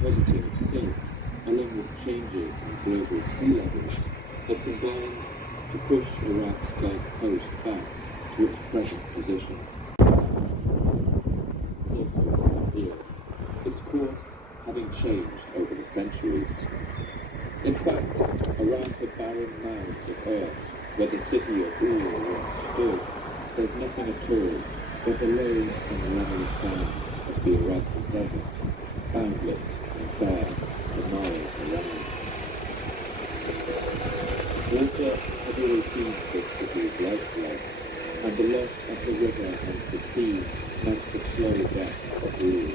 depositing of silt, along with changes in global sea levels, have combined to push Iraq's Gulf Coast back to its present position. Has also disappeared, its course having changed over the centuries. In fact, around the barren mounds of earth where the city of Ur once stood, there's nothing at all but the low and level sands of the Iraqi desert, boundless and bare for miles around. Water has always been this city's lifeblood, and the loss of the river and the sea meant the slow death of Ur.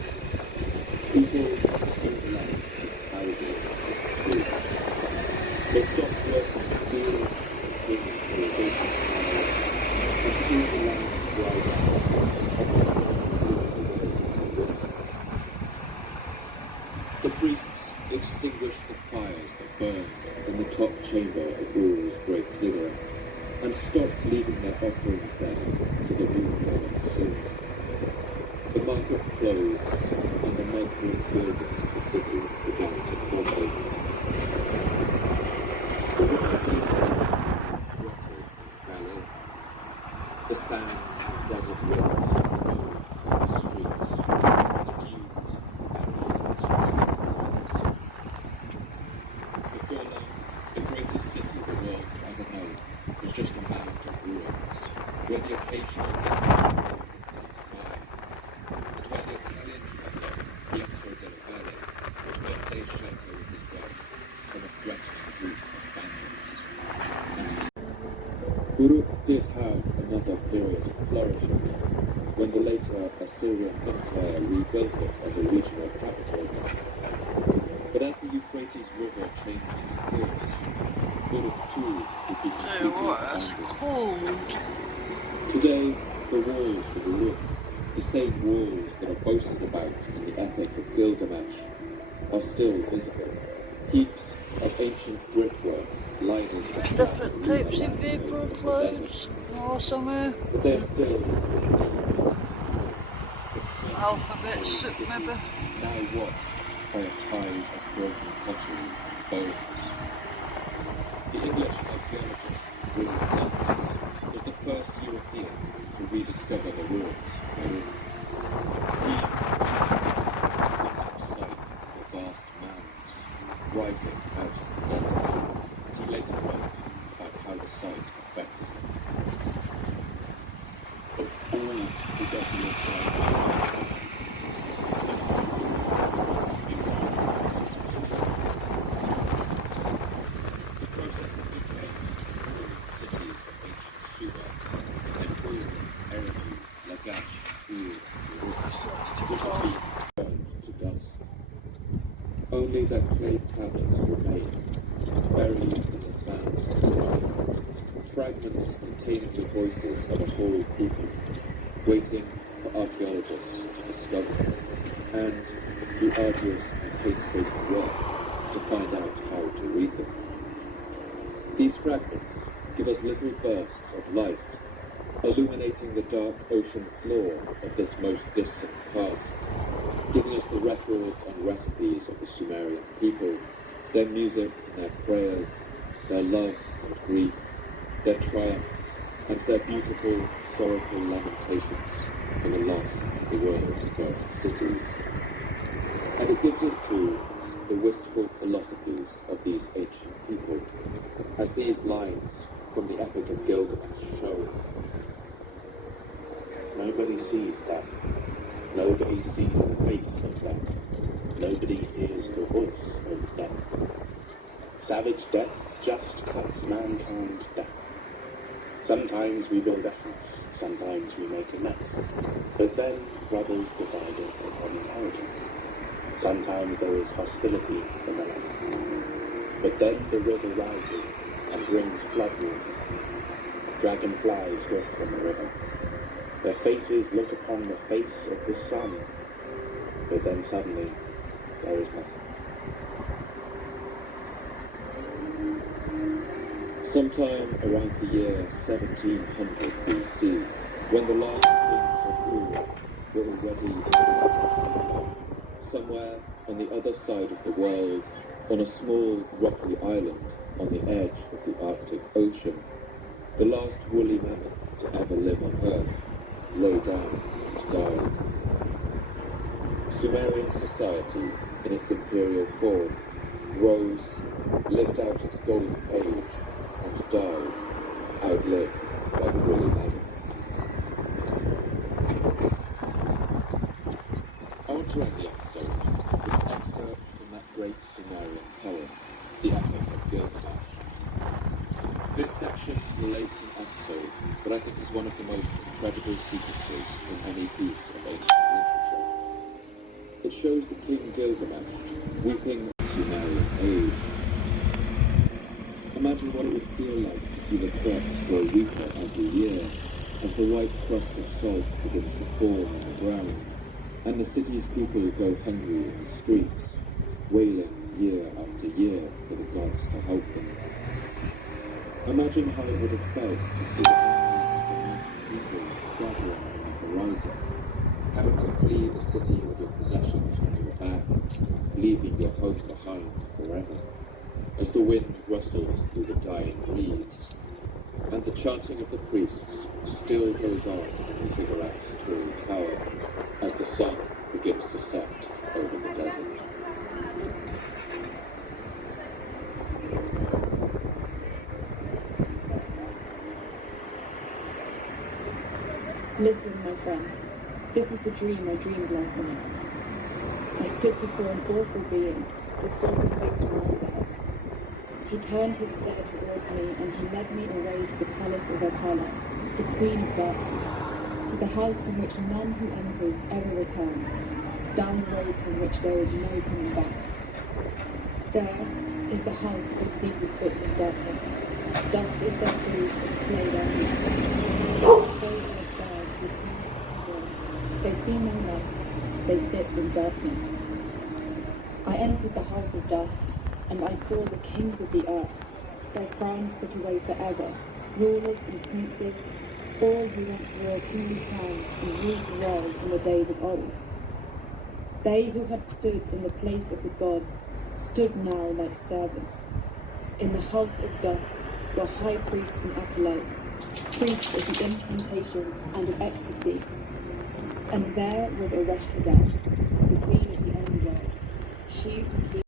People soon left its houses, its streets. They stopped working its fields, continued to irrigation canals, and soon the land dried up and topsoil blew away in the wind. The priests extinguished the fires that burned in the top chamber of Ur's great ziggurat, and stopped leaving their offerings there to the new gods soon. The markets closed, and the mud-brick buildings of the city began to crumble. The water rotted and fell in. The sands and desert rivers moved from the streets, and the dunes and islands flooded walls. Before long, the greatest city the world had ever known was just a mound of ruins, where the occasional desert passed by, and where the Italian traveller, Pietro della Valle, would one day shelter with his wife from a threatening group of bandits. Uruk did have another period of flourishing, when the later Assyrian Empire rebuilt it as a regional capital. But as the Euphrates River changed its course, Uruk too would be completely abandoned. Today, the walls of Uruk, the same walls that are boasted about in the Epic of Gilgamesh, are still visible. Heaps of ancient brickwork lining different types of vapour clouds or somewhere. But they're still Alphabet soup maybe. now washed by a tide of broken pottery and bones. The English archaeologist William Loftus was the first European to rediscover the ruins of Uruk. He was at the site of the vast mounds rising out of the desert, and he later wrote about how the site affected him. Of all the desolate sites, the process of decaying cities of ancient Suba, Vapour, Eridu, Lagash, Ur, and which have been burned to dust. Only their clay tablets remain, buried in the sands of the Rhine, fragments containing the voices of a whole people, waiting for archaeologists to discover them, and, through arduous and painstaking work, to find out how to read them. These fragments give us little bursts of light, illuminating the dark ocean floor of this most distant past, giving us the records and recipes of the Sumerian people, their music and their prayers, their loves and grief, their triumphs, and their beautiful, sorrowful lamentations for the loss of the world's first cities. And it gives us, too, the wistful philosophies of these ancient people, as these lines from the Epic of Gilgamesh show. Nobody sees death. Nobody sees the face of death. Nobody hears the voice of death. Savage death just cuts mankind down. Sometimes we build a house, sometimes we make a nest, but then brothers divide it upon inheritance. Sometimes there is hostility in the land, but then the river rises and brings floodwater. Dragonflies drift on the river. Their faces look upon the face of the sun, but then suddenly there is nothing. Sometime around the year 1700 BC, when the last kings of Ur were already in somewhere on the other side of the world, on a small rocky island on the edge of the Arctic Ocean, the last woolly mammoth to ever live on Earth lay down and died. Sumerian society, in its imperial form, rose, lived out its golden age, and died, outlived by the woolly mammoth. I want to end the episode with an excerpt from that great Sumerian poem, the Epic of Gilgamesh. This section relates an episode that I think is one of the most incredible sequences in any piece of ancient literature. It shows the king Gilgamesh weeping the Sumerian age. Imagine what it would feel like to see the crops grow weaker every year as the white crust of salt begins to form on the ground, and the city's people go hungry in the streets, wailing year after year for the gods to help them. Imagine how it would have felt to see the armies of the mountain people gathering on the horizon, having to flee the city with your possessions on your back, leaving your home behind forever, as the wind rustles through the dying leaves, and the chanting of the priests still goes on in the ziggurat's tall tower as the sun begins to set over the desert. Listen, my friend, this is the dream I dreamed last night. I stood before an awful being, the soul faced on my bed. He turned his stare towards me and he led me away to the palace of Akala, the queen of darkness, to the house from which none who enters ever returns, down the road from which there is no coming back. There is the house whose people sit in darkness. Dust is their food and clay their meat. They see no light, they sit in darkness. I entered the house of dust, and I saw the kings of the earth, their crowns put away forever, rulers and princes, all who once wore kingly crowns and ruled the world in the days of old. They who had stood in the place of the gods stood now like servants. In the house of dust were high priests and acolytes, priests of the incantation and of ecstasy. And there was Ereshkigal, the queen of the underworld, she who